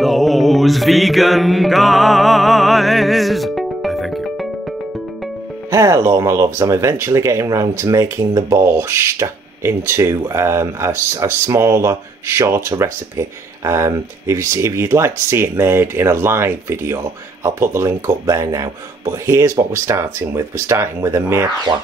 Those vegan guys. Thank you. Hello my loves, I'm eventually getting round to making the borscht into a smaller, shorter recipe. If you'd like to see it made in a live video, I'll put the link up there now. But here's what we're starting with. We're starting with a mirepoix.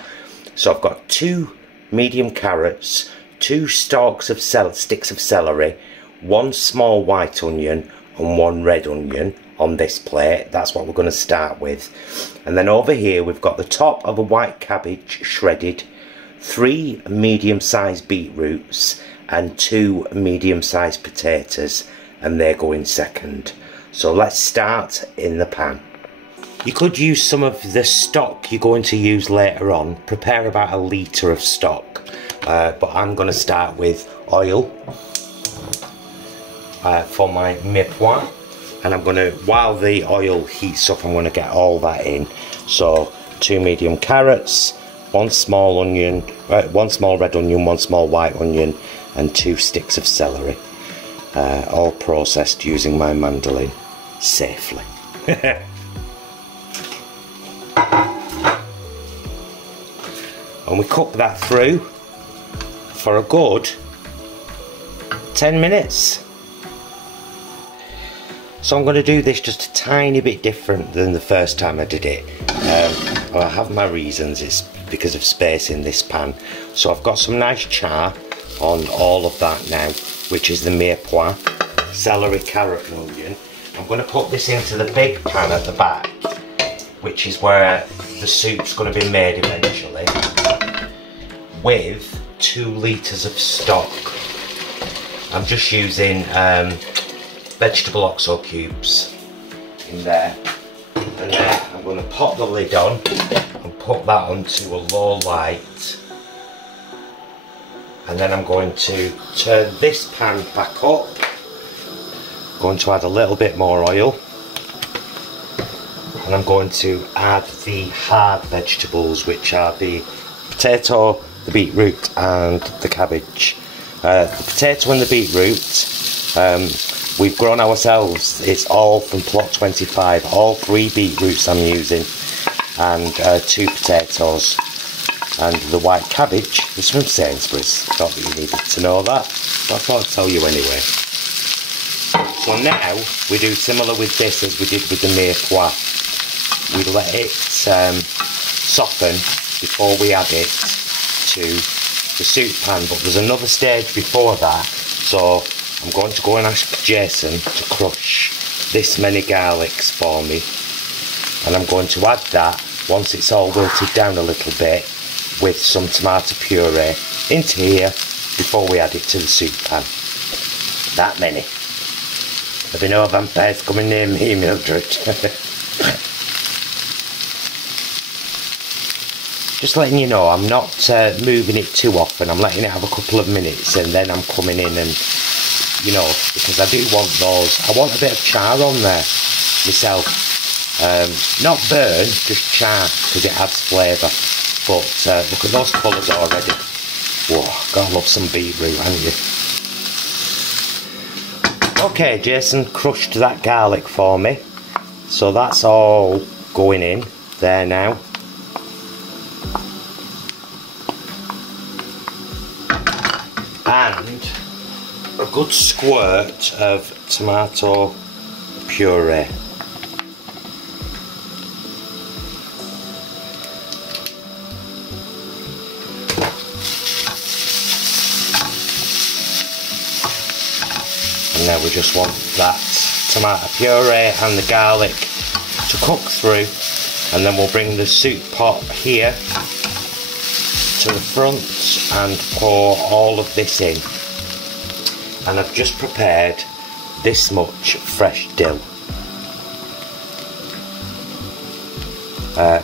So I've got 2 medium carrots, 2 sticks of celery, 1 small white onion and 1 red onion on this plate. That's what we're going to start with. And then over here we've got the top of a white cabbage shredded, 3 medium-sized beetroots and 2 medium-sized potatoes, and they're going second. So let's start in the pan. You could use some of the stock you're going to use later on. Prepare about 1 litre of stock, but I'm going to start with oil for my mirepoix, and I'm going to, while the oil heats up, I'm going to get all that in. So 2 medium carrots, 1 small onion, 1 small red onion, 1 small white onion and 2 sticks of celery, all processed using my mandolin safely. And we cook that through for a good 10 minutes. So I'm going to do this just a tiny bit different than the first time I did it. Well, I have my reasons. It's because of space in this pan. So I've got some nice char on all of that now, which is the mirepoix, celery, carrot and onion. I'm going to put this into the big pan at the back, which is where the soup's going to be made eventually, with 2 litres of stock. I'm just using vegetable oxo cubes in there, and then I'm going to pop the lid on and put that onto a low light, and then I'm going to turn this pan back up. I'm going to add a little bit more oil, and I'm going to add the hard vegetables, which are the potato, the beetroot and the cabbage. The potato and the beetroot, we've grown ourselves. It's all from plot 25. All 3 beetroots I'm using, and 2 potatoes. And the white cabbage is from Sainsbury's. Not that you needed to know that, but I thought I'd tell you anyway. So now we do similar with this as we did with the mirepoix. We let it soften before we add it to the soup pan, but there's another stage before that. So I'm going to go and ask Jason to crush this many garlics for me, and I'm going to add that once it's all wilted down a little bit with some tomato puree into here before we add it to the soup pan. That many. There'll be no vampires coming near me, Mildred. Just letting you know, I'm not moving it too often. I'm letting it have a couple of minutes and then I'm coming in and, you know, because I do want those. I want a bit of char on there myself. Not burn, just char, because it adds flavour. But look at those colours already. Whoa, gotta love some beetroot, haven't you? Okay, Jason crushed that garlic for me. So that's all going in there now. And a good squirt of tomato puree. And now we just want that tomato puree and the garlic to cook through, and then we'll bring the soup pot here to the front and pour all of this in. And I've just prepared this much fresh dill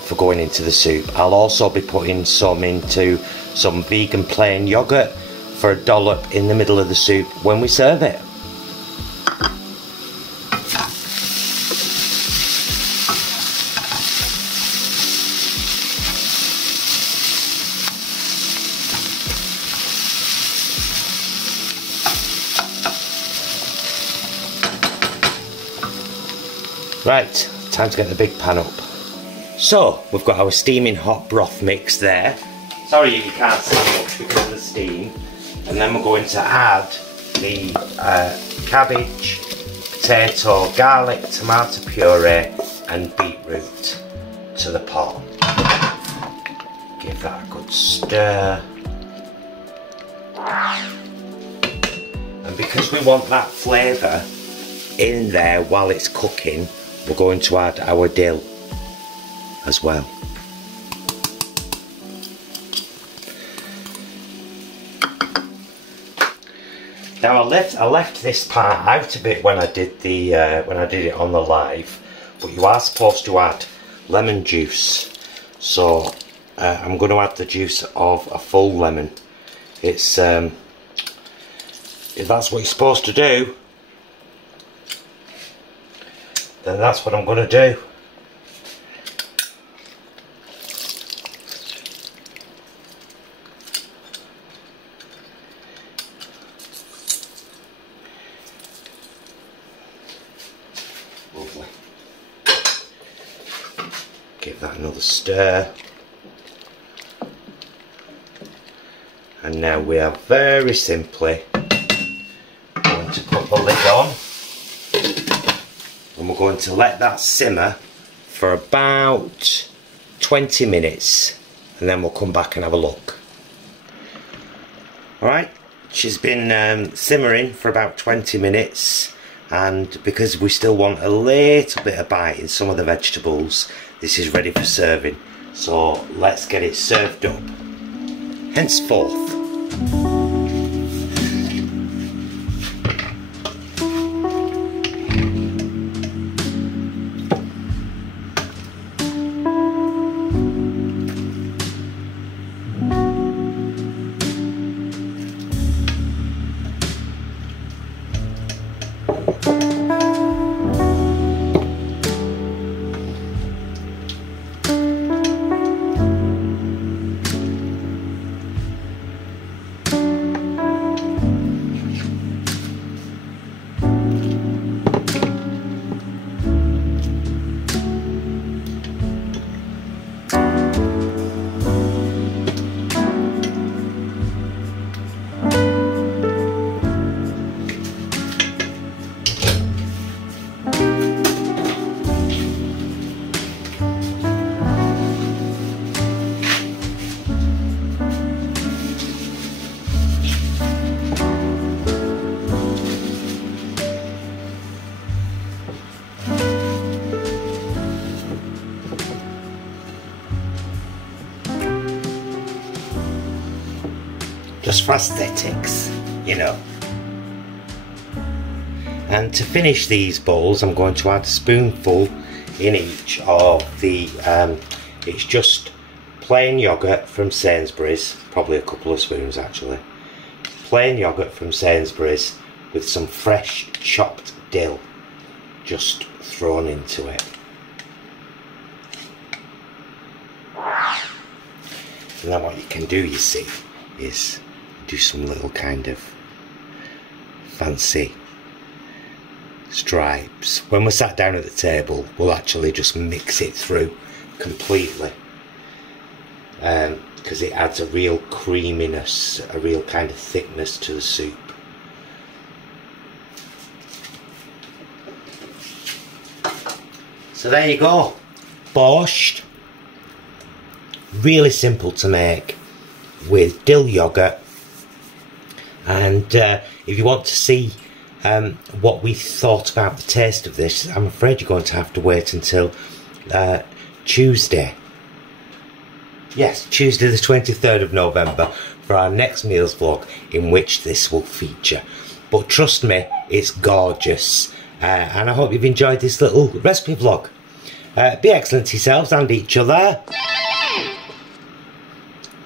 for going into the soup. I'll also be putting some into some vegan plain yogurt for a dollop in the middle of the soup when we serve it. Right, time to get the big pan up. So, we've got our steaming hot broth mix there. Sorry if you can't see much because of the steam. And then we're going to add the cabbage, potato, garlic, tomato puree and beetroot to the pot. Give that a good stir. And because we want that flavour in there while it's cooking, we're going to add our dill as well. Now I left this part out a bit when I did it on the live, but you are supposed to add lemon juice. So I'm going to add the juice of a full lemon. It's if that's what you're supposed to do, then that's what I'm going to do. Lovely. Give that another stir. And now we are very simply going to put the lid on, and we're going to let that simmer for about 20 minutes, and then we'll come back and have a look. Alright, she's been simmering for about 20 minutes, and because we still want a little bit of bite in some of the vegetables, this is ready for serving. So let's get it served up. Henceforth. Just for aesthetics, you know. And to finish these bowls, I'm going to add a spoonful in each of the, it's just plain yoghurt from Sainsbury's, probably a couple of spoons actually. Plain yoghurt from Sainsbury's with some fresh chopped dill just thrown into it. And then what you can do, you see, is do some little kind of fancy stripes. When we're sat down at the table, we'll actually just mix it through completely, because it adds a real creaminess, a real kind of thickness to the soup. So there you go, borscht. Really simple to make with dill yoghurt. And if you want to see what we thought about the taste of this, I'm afraid you're going to have to wait until Tuesday. Yes, Tuesday the 23rd of November for our next meals vlog, in which this will feature. But trust me, it's gorgeous. And I hope you've enjoyed this little recipe vlog. Be excellent to yourselves and each other.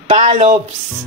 Bye, loves.